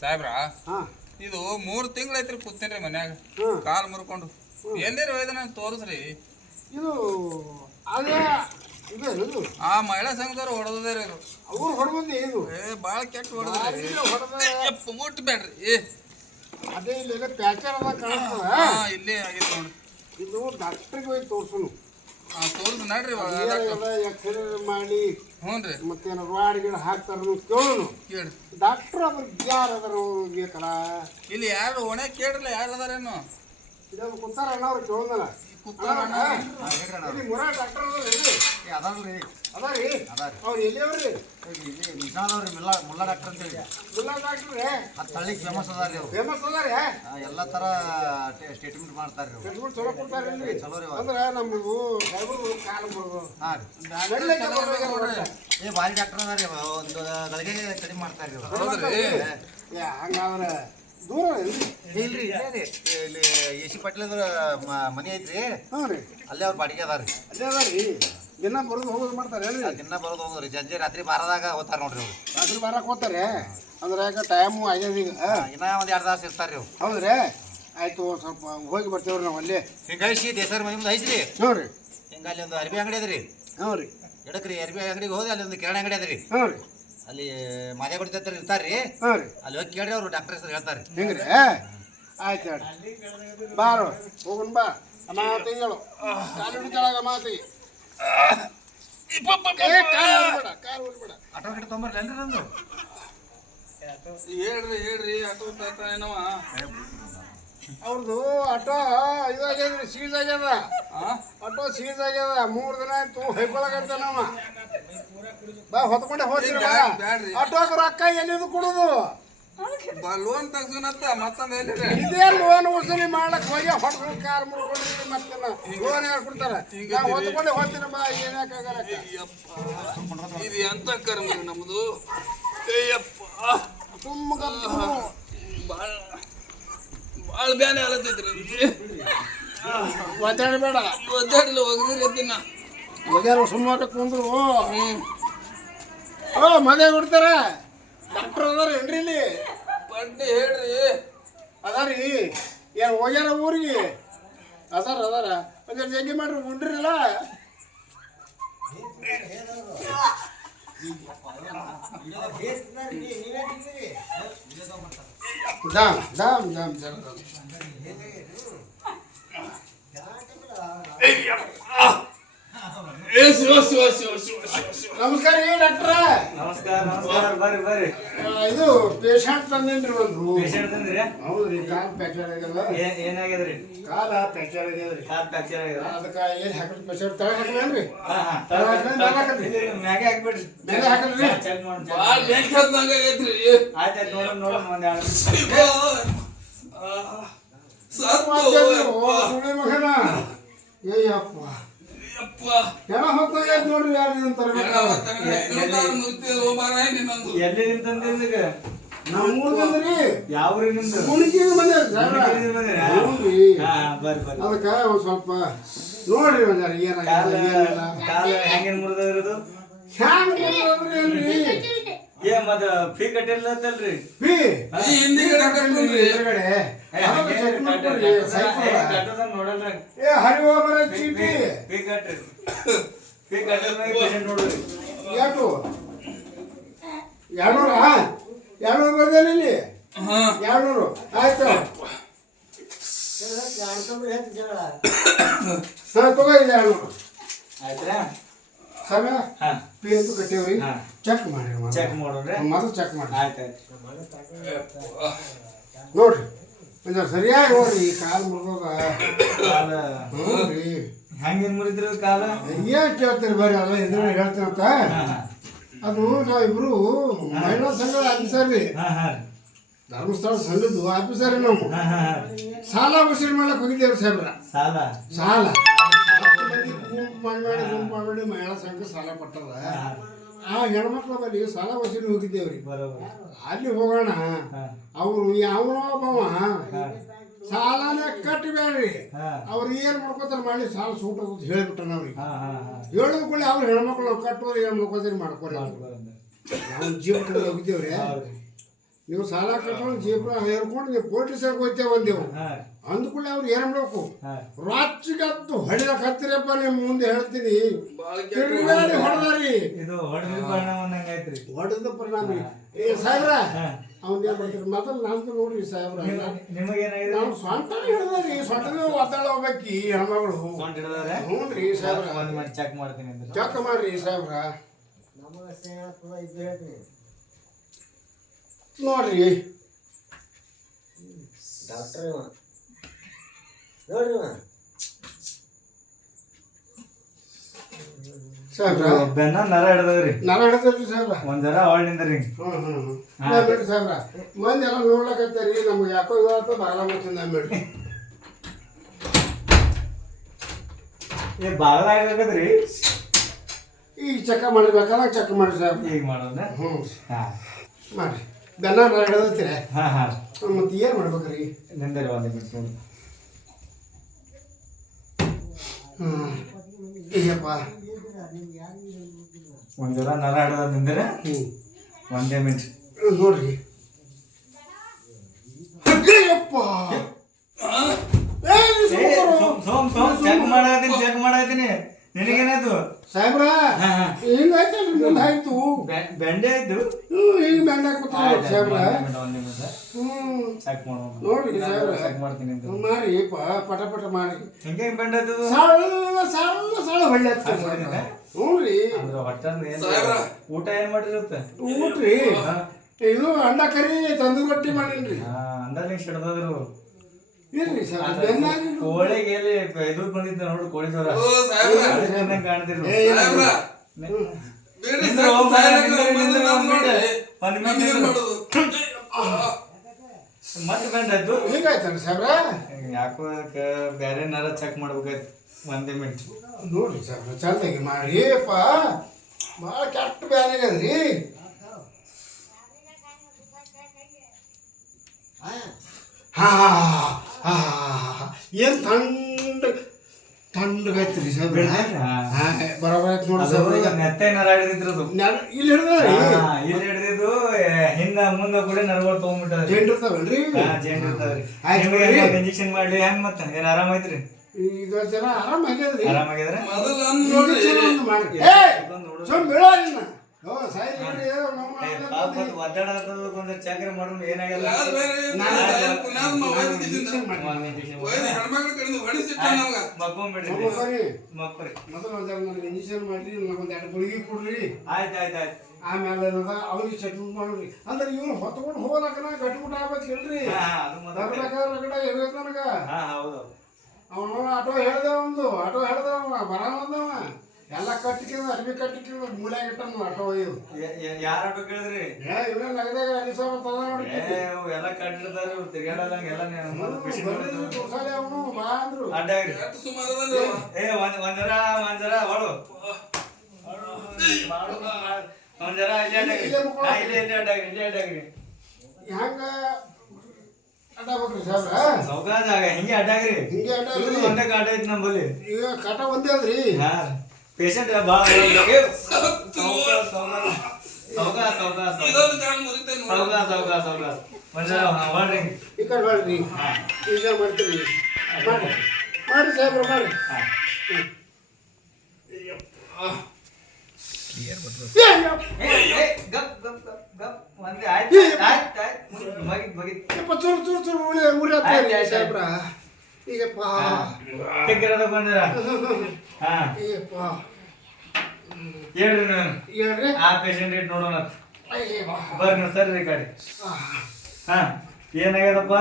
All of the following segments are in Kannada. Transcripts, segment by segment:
ಸಾಹೇಬ್ರ ಇದು 3 ತಿಂಗಳು ಐತ್ರಿ ಕೂತೇನ್ರಿ ಮನ್ಯಾಗ ಕಾಲ್ ಮುರ್ಕೊಂಡು ಎಲ್ಲೇರಿ ಹೋಯ್ದನ ತೋರಿಸ್ರಿ. ಇದು ಅದೇ ಇದು ಆ ಮಹಿಳಾ ಸಂಘದವ್ರು ಹೊಡೆದ್ರಿ ಇದು. ಅವ್ರು ಹೊಡೆದೇ ಇದು ಭಾಳ ಕೆಟ್ಟ ಹೊಡೆದ್ರಿ. ಮುಟ್ಟು ಬೇಡ್ರಿ. ಅದೇ ಇಲ್ಲಿ ಪ್ಯಾಚರ್ ಅದ ಕಾಣಿಸ್ತದ. ಇಲ್ಲೇ ಆಗೈತೆ ನೋಡ್ರಿ. ಇದು ಡಾಕ್ಟ್ರಿಗೆ ಹೋಗಿ ತೋರ್ಸುನು. ತೋರಿಸ್ ನಡ್ರಿ ಎಕ್ಸ್ರೇ ಮಾಡಿ ಹ್ಞೂ ರೀ ಮತ್ತೇನು ರಾಡ್ ಗಿಡ ಹಾಕ್ತಾರ ಕೇಳೋನು. ಕೇಳಿ ಡಾಕ್ಟ್ರು ಅವ್ರಿಗೆ ಯಾರು ಅದಾರ ಬೇಕಲ್ಲ. ಇಲ್ಲಿ ಯಾರು ಒಣೆ ಕೇಳ್ರಲ್ಲ ಯಾರು ಅದಾರೇನು ಇದೊಂದು ಕೂತಾರ ಅಣ್ಣ ಅವ್ರು ಕೇಳೋದಲ್ಲ. ಇಲ್ಲಿ ಮುರಾ ಡಾಕ್ಟರ್ ಅದಾರ್ರಿ ಅದಾರಿ ಅವ್ರು ಎಲ್ಲಿ ಅವ್ರಿ ನಿಜಾದವ್ರಿ ಮುಲ್ಲಾ ಡಾಕ್ಟರ್ ಅಂತ ಹೇಳಿ. ಮುಲ್ಲಾ ಡಾಕ್ಟ್ರೇ ಅದು ತಳ್ಳಿಗೆ ಫೇಮಸ್ ಅದಾರಿ ಅವ್ರು. ಫೇಮಸ್ ಅದಾರಿ. ಎಲ್ಲ ಥರ ಟ್ರೀಟ್ಮೆಂಟ್ ಮಾಡ್ತಾರೆ ರೀ. ಟ್ರೀಟ್ಮೆಂಟ್ ಚಲೋ ಕೊಡ್ತಾರೇನ್ರಿ? ಚಲೋ ರೀ. ಅಂದ್ರೆ ನಮಗೂ ಸಾಹೇಬರು ಕಾಲು ಬರೋದು. ಹಾಂ ರೀ ಭಾರಿ ಡಾಕ್ಟರ್ ಅದಾರಿ. ಒಂದು ಗಳಿಗೆ ಕಡಿಮೆ ಮಾಡ್ತಾರೆ ರೀ ಅವ್ರು. ಹಂಗಾದ್ರೆ ದೂರ ಇಲ್ರಿ ಇಲ್ಲಿ ಎ ಸಿ ಪಾಟೀಲ್ ಮನೆ ಐತ್ರಿ. ಹ್ಞೂ ರೀ ಅಲ್ಲೇ ಅವ್ರ ಬಾಡಿಗೆ ಅದಾರ ರೀ. ಅಲ್ಲೇ ಅದಾರಿ. ದಿನ ಬರೋದು ಹೋಗೋದು ಮಾಡ್ತಾರೆ ದಿನ ಬರೋದು ಹೋಗೋದ್ರಿ. ಜಜ್ಜಿ ರಾತ್ರಿ ಬಾರದಾಗ ಹೋಗ್ತಾರೆ ನೋಡ್ರಿ ಅವ್ರು. ರಾತ್ರಿ ಬಾರಕ್ಕೆ ಹೋಗ್ತಾರೆ. ಅಂದ್ರೆ ಯಾಕೆ ಟೈಮು ಆಗ್ಯದ ಈಗ. ಇನ್ನೂ ಒಂದು 2 ತಾಸು ಇರ್ತಾರೆ ರೀ ಅವ್ರು. ಹೌದ್ರಿ ಆಯ್ತು ಸ್ವಲ್ಪ ಹೋಗಿ ಬರ್ತೀವ್ರಿ ನಾವು ಅಲ್ಲಿ. ಹಿಂಗಾಗಿ ದೇಸರ ಮನೆ ಮುಂದೆ ಐತ್ರಿ. ಹ್ಞೂ ರೀ ಹಿಂಗೆ ಅಲ್ಲಿ ಒಂದು ಅರ್ಬಿ ಅಂಗಡಿ ಅದ್ರಿ. ಹ್ಞೂ ರೀ ಎಡಕ್ರಿ ಅರ್ಬಿ ಅಂಗಡಿಗೆ ಹೋಗಿ ಅಲ್ಲಿ ಒಂದು ಕಿರಾಣಿ ಅಂಗಡಿ ಅದ್ರಿ. ಹ್ಞೂ ರೀ ಅಲ್ಲಿ ಮಾದೇಗುಡಿ ಹತ್ರ ಇರ್ತಾರ್ರಿ. ಹ್ಞೂ ರೀ ಅಲ್ಲಿ ಹೋಗಿ ಕೇಳ್ರಿ ಅವ್ರು ಡಾಕ್ಟರ್ ಹೆಸರು ಹೇಳ್ತಾರೆ. ಹಿಂಗ್ರಿ ಆಯ್ತು ಹೇಳಿ ಬಾರೋ ಹೋಗೋಣ ಬಾ. ಮಾತಿ ಹೇಳು ಕಾಲು ಹಿಡಿತಾಳಾಗ ಮಾತಿ. ಕಾಲು ಹೊಡ್ಬೇಡ. ಆಟೋ ಗಿಡ ತೊಂಬರ್ಲೇನ್ರಿ ನಂದು? ಹೇಳ್ರಿ ಆಟೋ ಏನವ ಅವ್ರದ್ದು ಆಟೋ ಇದಾಗ್ಯದ್ರಿ ಸೀಸ್ ಆಗ್ಯದ. ಆಟೋ ಸೀಸ್ ಆಗ್ಯದ. 3 ದಿನ ಆಯ್ತು ಹೊಯ್ಕೊಳಕಂತ ನಾವ. ಬಾ ಹೊತ್ಕೊಂಡೆ ಹೋಗ್ತೀರಿ ಬಾ. ಆಟೋಗೆ ರೊಕ್ಕ ಎಲ್ಲಿದು ಕೊಡುದು? ಲೋನ್ ತಗ್ಸೋನತ್ತ ಮತ್ತೊಂದು ಎಲ್ಲಿ ಇದೇ ಲೋನ್ ವಸೂಲಿ ಮಾಡಕ್ ಹೋಗಿ ಹೊಡೆದು ಕಾರ್ ಮುಡ್ಕೊಂಡ್ರಿ. ಮತ್ತೆ ಲೋನ್ ಯಾರು ಕೊಡ್ತಾರ? ನಾವು ಹೊತ್ಕೊಂಡೆ ಹೋಗ್ತೀನಿ ಬಾ. ಏನಾಕಾಗಲ್ಲ. ಇದು ಎಂತ ಕರ್ಮ ನಮ್ದು. ತುಂಬ ಭಾಳ ಬ್ಯಾನೆ ಆಲತ್ತೈತ್ರಿ. ಒದ್ದಾಡಬೇಡ. ಒದ್ದಾಡಲ್ಲ ಹೋಗಿದ್ದಿನ ಒಗ್ಯಾರ ಸುಮ್ಮನೆ ಕುಂದ್ರು. ಓ ಮನೆ ಬಿಡ್ತಾರ. ಡಾಕ್ಟರ್ ಅದಾರ ಏನ್ರಿ ಇಲ್ಲಿ? ಬಡ್ಡಿ ಹೇಳ್ರಿ. ಅದಾರಿ ಏನು ಹೋಗ್ಯಾರ ಊರಿಗೆ? ಅದಾರ ಒಂದೆರಡು ಜಗ್ಗಿ ಮಾಡ್ರಿ ಉಂಡ್ರಿಲ್ಲ. ಜಾಮ್ ಜಾಮ್ ಜಾಮ್ ಜಾಮ್ ನಮಸ್ಕಾರ ರೀ ಡಾಕ್ಟ್ರ. ನಮಸ್ಕಾರ ಬರ್ರಿ. ಇದು ಪೇಷಂಟ್ ತಂದೇನ್ರಿ ಒಂದು. ಪೇಷಂಟ್ ತಂದ್ರಿ? ಹೌದ್ರಿ. ಕಾಲ್ ಫ್ರಾಕ್ಚರ್ ಆಗ್ಯದ. ಏನಾಗ್ಯದ್ರಿ? ಕಾಲ ಫ್ರಾಕ್ಚರ್ ಆಗ್ಯದ್ರಿ. ಕಾಲ್ ಫ್ರಾಕ್ಚರ್ ಆಗ್ಯದ. ಅದಕ್ಕೆ ಏನು ಹಾಕಿ ಪೇಷಂಟ್ ತಳ ಹಾಕಲೇನ್ರಿ? ಮ್ಯಾಗೆ ಹಾಕ್ಬಿಡ್ರಿ. ಮೇಲೆ ಹಾಕಲ್ರಿ. ಚೆಕ್ ಮಾಡಿ ಭಾಳ ಬೆಂಕಿ ಹತ್ತಂಗ ಆಗೈತ್ರಿ. ಆಯ್ತಾಯ್ತು ನೋಡೋಣ ಒಂದ್ 2 ಸುಳಿ ಮಗನ ಏಯಪ್ಪ ಹೆಣ ಹೊತ್ತಾಗ ನೋಡ್ರಿ. ಯಾರು ಅಂತಾರೆ ಎಲ್ಲಿ ನಿಂತಂದ್ರಿ? ನಮ್ಮೂರ್ರಿ. ಯಾವ ಊರಿ ನಿಮ್ದು? ಮುಣಿಕಿನ ಮನೆ. ಅದಕ್ಕೆ ಒಂದ್ ಸ್ವಲ್ಪ ನೋಡ್ರಿ ಏನಾಗಿಲ್ಲ. ಕಾಲ ಹೆಂಗೇನ್ ಮುರಿದ್ರದು? ಹ್ಯಾಂಗ್ರಿ ಏ ಮತ್ತ ಫೀ ಕಟ್ಟಿಲ್ಲ ಅಂತಲ್ರಿ? ಫೀ ನೋಡಲ್ರಿ. ಏ ಹರಿವ ಬರ ಚೀಟಿ ಫೀ ಕಟ್ರಿ. ಫೀ ಕಟ್ಟಿಲ್ಲ ಪೇಷಂಟ್ ನೋಡ್ರಿ. ಎಷ್ಟು 200 ಬರ್ದೇನೆ ಇಲ್ಲಿ. 200 ಆಯ್ತು. ತಗೋ 200 ಆಯ್ತಾ? ಸಮಯ ಪಿ ಅಂತೂ ಕಟ್ಟೇವ್ರಿ. ಚೆಕ್ ಮಾಡಿ ಮೊದಲು ಚೆಕ್ ಮಾಡಿ. ನೋಡ್ರಿ ಒಂದು ಸರಿಯಾಗಿ ನೋಡ್ರಿ. ಈ ಕಾಲು ಮುರಿದೋದ. ನೋಡ್ರಿ ಹೆಂಗೇನ್ ಮುರಿದ್ರಿ ಕಾಲ? ಏನ್ ಕೇಳ್ತೀರಿ ಬರ್ರಿ. ಅಲ್ಲ ಇದ್ರ ಹೇಳ್ತೀರಂತ. ಅದು ನಾವಿಬ್ರು ಮಹಿಳಾ ಸಂಘದ ಆಫೀಸರ್ ರೀ. ಧರ್ಮಸ್ಥಳ ಸಂಘದ್ದು ಆಫೀಸರ್ ರೀ. ನಾವು ಸಾಲ ವಸೂಲಿ ಮಾಡ್ಲಕ್ ಹೋಗಿದ್ದೇವ್ರಿ ಸಾಹೇಬ್ರ. ಸಾಲ ಗುಂಪು ಮಾಡಿ ಮಹಿಳಾ ಸಂಘ ಸಾಲ ಕೊಟ್ಟದ. ಆ ಹೆಣ್ಮಕ್ಳ ಬಳಿ ಸಾಲ ವಸೂಲಿ ಹೋಗಿದ್ದೇವ್ರಿ. ಅಲ್ಲಿ ಹೋಗೋಣ. ಅವರು ಯಾವನೋ ಒಬ್ಬವ ಸಾಲನೇ ಕಟ್ಟಬೇಡ್ರಿ. ಅವ್ರು ಏನ್ ಮಾಡ್ಕೋತಾರ ಮಾಡಿ ಸಾಲ ಸೂಟ ಹೇಳ್ಬಿಟ್ಟಾನ ಅವ್ರಿಗೆ. ಹೇಳಿದ ಕೂಡ ಅವ್ರು ಹೆಣ್ಮಕ್ಳು ಕಟ್ಟೋರು ಏನ್ ಮಾಡ್ಕೋತೀರಿ ಮಾಡ್ಕೋರಿ. ನಾವು ಜೀವ ಹೋಗಿದ್ದೇವ್ರಿ. ನೀವು ಸಾಲ ಕಟ್ಕೊಂಡು ಜೀವನ ಹೇರ್ಕೊಂಡು ನೀವು ಪೊಲೀಸರಿಗೆ ಹೋಗ್ತೇವೆ ಅಂದೆವು. ಅಂದ್ಕೂಡಲೇ ಅವ್ರು ಏನ್ ಮಾಡ್ಬೇಕು, ರಾತ್ರಿಗತ್ತು ಹೊಡಿಲಕ್ ಹತ್ತಿರಪ್ಪ ನಿಮ್ಮ ಮುಂದೆ ಹೇಳ್ತೀನಿ. ತಿರುಗಾಡಿ ಹೊಡೆದಾರಿ, ಇದು ಹೊಡೆದ ಪರಿಣಾಮ ಅನ್ನಂಗಾಯ್ತ್ರಿ. ಹೊಡೆದ ಪರಿಣಾಮ. ಏ ಸಾಹೇಬ್ರ ಅವ್ನ ಏನ್ ಮಾಡ್ತೀರಿ ಮೊದಲು ನಂದು ನೋಡ್ರಿ ಸಾಹೇಬ್ರ, ನಿಮಗೇನಾಗಿದೆ? ನಾವು ಸ್ವಂತ ಹಿಡ್ದಾರಿ, ಸ್ವಂತನೇ ಒತ್ತಡ ಹೋಗ್ಬೇಕಿ ಹೆಣ್ಮಗಳು. ಹ್ಞೂ ರೀ ಸಾಹೇಬ್ರ, ಚೆಕ್ ಮಾಡ್ತೀನಿ ಅಂದ್ರೆ ಚೆಕ್ ಮಾಡ್ರಿ ಸಾಹೇಬ್ರ. ನೋಡ್ರಿ ಡಾಕ್ಟರ್ ನೋಡ್ರಿ ಸಾಹೇಬ್ರ ಬೆನ್ನ ನರ ಹಿಡ್ದವ್ರಿ. ನರ ಹಿಡ್ದಲ್ರಿ ಸಾಹೇಬ್ರ. ಒಂದ್ ಜರ ಅವಳಿಂದ್ರಿ. ಬಿಡ್ರಿ ಸಾಹೇಬ್ರ, ಮಂದಿ ಎಲ್ಲ ನೋಡ್ಲಕತ್ತಾರಿ, ನಮ್ಗೆ ಯಾಕೋ ಇವತ್ತು ಬಾಳ ಗೊತ್ತಿಲ್ಲ ಬಿಡ್ರಿ. ಏ ಬಾಗಲ ಆಗ್ಬೇಕದ್ರಿ. ಈಗ ಚೆಕ್ ಮಾಡ್ಬೇಕಲ್ಲ, ಚೆಕ್ ಮಾಡ್ರಿ ಸಾಹೇಬ್ರ. ಈಗ ಮಾಡೋದ? ಹ್ಞೂ ಹಾ ಮಾಡ್ರಿ. ಬೆನ್ನ ನರ ಹಿಡ್ದತ್ತೀರ, ಹಾ ಮತ್ತೆ ಏನ್ ಮಾಡ್ಬೇಕ್ರಿ? ನಿಂದರಿ ಒಂದ್ ನಿಮಿಷ ನೋಡಿ. ಈಗಪ್ಪ ಒಂದ್ ಜರ ನರ ಹಿಡ್ದ ನಿಂದರೆ ಒಂದೇ ಮಿನಿಟ್ ನೋಡ್ರಿ. ಅಯ್ಯಪ್ಪ ಚೆಕ್ ಮಾಡಾತೀನಿ. ನಿನಗೇನಾಯ್ತು ಸಾಹೇಬ್ರ? ಹಿಂಗಾಯ್ತು ಮುಂದೆ ಆಯ್ತು, ಬೆಂಡೆ ಆಯ್ತು. ಈಗ ಬೆಂಡ ಕೂತಾವ ಸಾಹೇಬ್ರ. ಒಂದ್ ನಿಮಿಷ ಚೆಕ್ ಮಾಡೋಣ. ನೋಡ್ರಿ ಸಾಹೇಬ್ರ, ಚೆಕ್ ಮಾಡ್ತೀನಿ ಮಾಡಿ ಪಟ ಪಟ ಮಾಡಿ. ಹಿಂಗೆ ಬೆಂಡೆ ಆಯ್ತು. ಸಣ್ಣ ಸಣ್ಣ ಸಣ್ಣ ಹೊಳ್ಳಿ ಹ್ಞೂ ರೀ. ಊಟ ಏನ್ ಮಾಡಿರುತ್ತೆ? ಊಟ್ರಿ ಇದು ಅಂಡ ಕರಿ ತಂದೂರಿ ರೊಟ್ಟಿ ಮಾಡೀನ್ರಿ. ಅಂದಲ್ಲಿ ಸಿಡ್ದದ್ರು ಇಲ್ರಿ ಸರ್, ಬೆನ್ನಾಗಿ ಕೋಳಿಗೆ ಎಲ್ಲಿ ಇದು ಬಂದಿದ್ದ ನೋಡು, ಕೋಳಿ ಸರ ಕಾಣ್ತಿರು. ಮತ್ತೆ ಬಂದಾಯ್ತು. ಹಿಂಗಾಯ್ತಣ್ಣ ಸಾಹೇಬ್ರ? ಯಾಕೋ ಬೇರೆ ನರ ಚೆಕ್ ಮಾಡ್ಬೇಕಾಯ್ತು. ಒಂದೇ ಮಿನಿಟ್ ನೋಡ್ರಿ ಸಾಹೇಬ್ರ, ಚಂದಾಗಿ ಮಾಡಿ ಅಪ್ಪ. ಭಾಳ ಕೆಟ್ಟ ಬ್ಯಾನ್ ಆಗ್ಯದ್ರಿ. ಹಾ ಏನ್ ತಣ್ಣಗೈತ್ರಿ ಸಾಹೇಬ್ರ. ಬರೋಬರ ಆಯ್ತು ನೋಡ್ರಿ ಸಾಹೇಬ್ರ. ನೆತ್ತೆ ನರ ಹಿಡಿದಿದ್ರು. ಇಲ್ಲಿ ಹಿಡ್ದ್ರಿ, ಇಲ್ಲಿ ಹಿಡಿದಿದ್ದು ಹಿಂದ ಮುಂದ ಕೂಡ ನರಗಳು ತಗೊಂಡ್ಬಿಟ್ಟಾರ. ಜೇಂಡ್ ಇರ್ತಾವಲ್ರಿ? ಜೇಂಡ್ ಇರ್ತಾವ್ರಿ. ಇಂಜೆಕ್ಷನ್ ಮಾಡ್ಲಿ ಹೆಂಗ್ ಮತ್ತ ಏನ್ ಆರಾಮ ಐತ್ರಿ? ಈಗ ಜನ ಆರಾಮ ಆಗ್ಯದ್ರಿ. ಆರಾಮಾಗಿದ್ರೆ ಒದ್ದಾಡೋದು ಚಕ್ರ ಮಾಡೋದು ಏನಾಗಲ್ಲ. ಮಕ್ಕೊಂಬಿಡ್ರಿ ಮಕ್ಕೊರಿ. ಇಂಜೆಕ್ಷನ್ ಮಾಡ್ರಿ, ಒಂದ್ 2 ಗುಳಿಗೆ ಕೊಡ್ರಿ. ಆಯ್ತು ಆಯ್ತು ಆಯ್ತು. ಆಮೇಲೆ ಅವ್ರಿಗೆ ಸೆಟ್ಲ್ ಮಾಡ್ರಿ. ಅಂದ್ರೆ ಇವ್ನು ಹೊತ್ಕೊಂಡು ಹೋಗಲಕ್ಕನ ಗಟ್ಟಿಬಿಟ್ಟ ಆಗ್ಬೇಕಿಲ್ರಿ. ರಗಡ ಇರ್ಬೇಕು ನನಗ. ಹೌದು. ಅವನು ಆಟೋ ಹೇಳ್ದೆ, ಆಟೋ ಹೇಳ್ದವ ಬರವಂದವ ಎಲ್ಲ ಕಟ್ಟಿಕೊಂಡು ಅರ್ಬಿ ಕಟ್ಟಿಕೊಂಡು ಮೂಲ್ಯಾಗ ಇಟ್ಟನು ಆಟೋ. ಇದು ಯಾರ ಆಟೋ ಕೇಳಿದ್ರಿ? ಇವನೇ ನಗದಾಗ 20 ಸಾವಿರ ತದ ನೋಡಿ. ಎಲ್ಲ ಕಟ್ಟಿರ್ತಾರ ತಿರ್ಗಾಡಲ್ಲ ಎಲ್ಲ. ತೋರ್ಸಾಲೆ ಅವನು ಬಾ ಅಂದ್ರು. ಅಡ್ಡಾಗ್ರಿ ಒಂದ್ ಜರ ಹೊಡು. ಒಂದ್ ಜರ ಇಲ್ಲಿ ಅಡ್ಡಾಗ್ರಿ. ಹೆಂಗ ಅಡ್ಡಾಗ್ಬೇಕ್ರಿ ಸಾಹೇಬ್ರ? ಸೌಕಾಸ ಹಿಂಗೆ ಅಡ್ಡಾಗ್ರಿ. ಹಿಂಗೆ ಅಡ್ಡಾಗ್ರಿ. ಒಂದೇ ಕಾಟ ಐತಿ ನಮ್ಮಲ್ಲಿ. ಈಗ ಕಾಟ ಒಂದೇ ಅದ್ರಿ. ಪೇಷಂಟ್ ಭಾಳ ಹೊಡ್ರಿ. ಈ ಕಡೆ ಮಾಡ್ರಿ, ಈಗ ಮಾಡ್ತೀರಿ. ಮಾಡಿ ಸಾಹೇಬ್ರ ಮಾಡಿ. ಸಾಹೇಬ್ರ ಈಗಪ್ಪ ಹೇಳ್ರಿ. ಆ ಪೇಷಂಟ್ ಇಟ್ ನೋಡೋಣ ಬರ್ರಿ ಸರ್ ಈ ಕಡೆ. ಹಾ ಏನಾಗ್ಯದಪ್ಪ?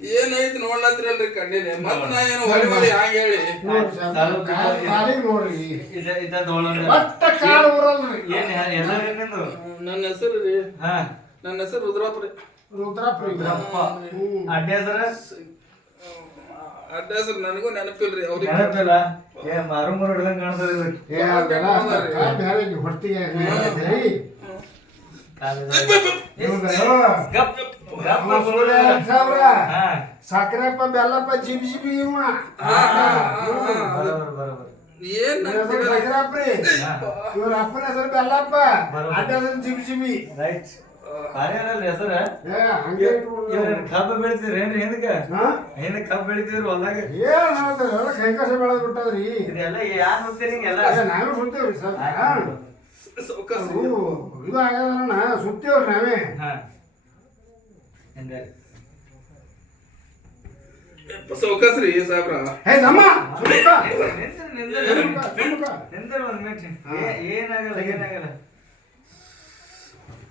ಏನೈತಿ ನೋಡ್ಲತ್ರಿ ಅಲ್ರಿ ಕಣ್ಣಿನ. ಮತ್ ನಾ ಏನು ಹೊರಗೆ ಮಾಡಿ ಹಂಗ ಹೇಳಿ ನೋಡ್ರಿ. ನನ್ನ ಹೆಸರು ರೀ, ಹಾ ನನ್ನ ಹೆಸರು ರುದ್ರಪ್ಪ ರೀ. ರುದ್ರಪ್ಪ. ಅಡ್ಡ ಹೆಸರ? ಅಡ್ಡ ಹೆಸರು ನನಗೂ ನೆನಪಿಲ್ರಿ. ಅವ್ರಿಗೆ ನೆನಪಿಲ್ಲ? ಏ ಮಾರು ಮರು ಹಿಡ್ದಂಗ್ ಕಾಣ್ತದ್ರಿ. ಹೊಟ್ಟಿಗೆ ಸಕ್ಕರೆಪ್ಪ ಬೆಲ್ಲಪ್ಪ ಜಿಬಿ ಜಿಬಿ ಇವ ಏನ್ ಸಕ್ಕರಪ್ಪ ರೀ. ಇವ್ರ ಅಪ್ಪನ ಹೆಸರು ಬೆಲ್ಲಪ್ಪ, ಅಡ್ಡ ಹೆಸರು ಜಿಬಿ ಜಿಬಿ. ರೈಟ್. ಭಾರಿ ಅಲ್ಲಲ್ರಿ ಹೆಸರ ಏ ಹಂಗೆ ಇಟ್ಬಿಡು. ಇವ್ರೇನ್ ಕಬ್ಬು ಬೆಳಿತಿದ್ರೇನ್ರಿ ಹಿಂದಕ್ಕೆ ಹಾ? ಹಿಂದಕ್ಕೆ ಕಬ್ಬು ಬೆಳಿತಿದ್ರಿ ಹೊಲ್ದಾಗ ಏನ್ ಮಾಡ್ತಾರೆ ಎಲ್ಲ ಕೈಕಾಸ ಬೆಳೆದ್ ಬಿಟ್ಟದ್ರಿ ಇದೆಲ್ಲ ಯಾರು ಹೋಗ್ತೀರಿ ಹಿಂಗೆಲ್ಲ ನಾವೇ ಸುತ್ತೇವ್ರಿ ಸರ್ ಸಾವ್ಕಾಸ್ ಇದು ಆಗದಣ್ಣ ಸುತ್ತೇವ್ರಿ ನಾವೇ ಹಾ ಎಂದರೆ ಸಾವ್ಕಾಸ್ ರೀ ಸಾಹೇಬ್ರ ಹೇ ತಮ್ಮ ಸುಮ್ಕ. ನಿಂತರ ಒಂದ್ ಮಿನಿಟ್ ಏನಾಗಲ್ಲ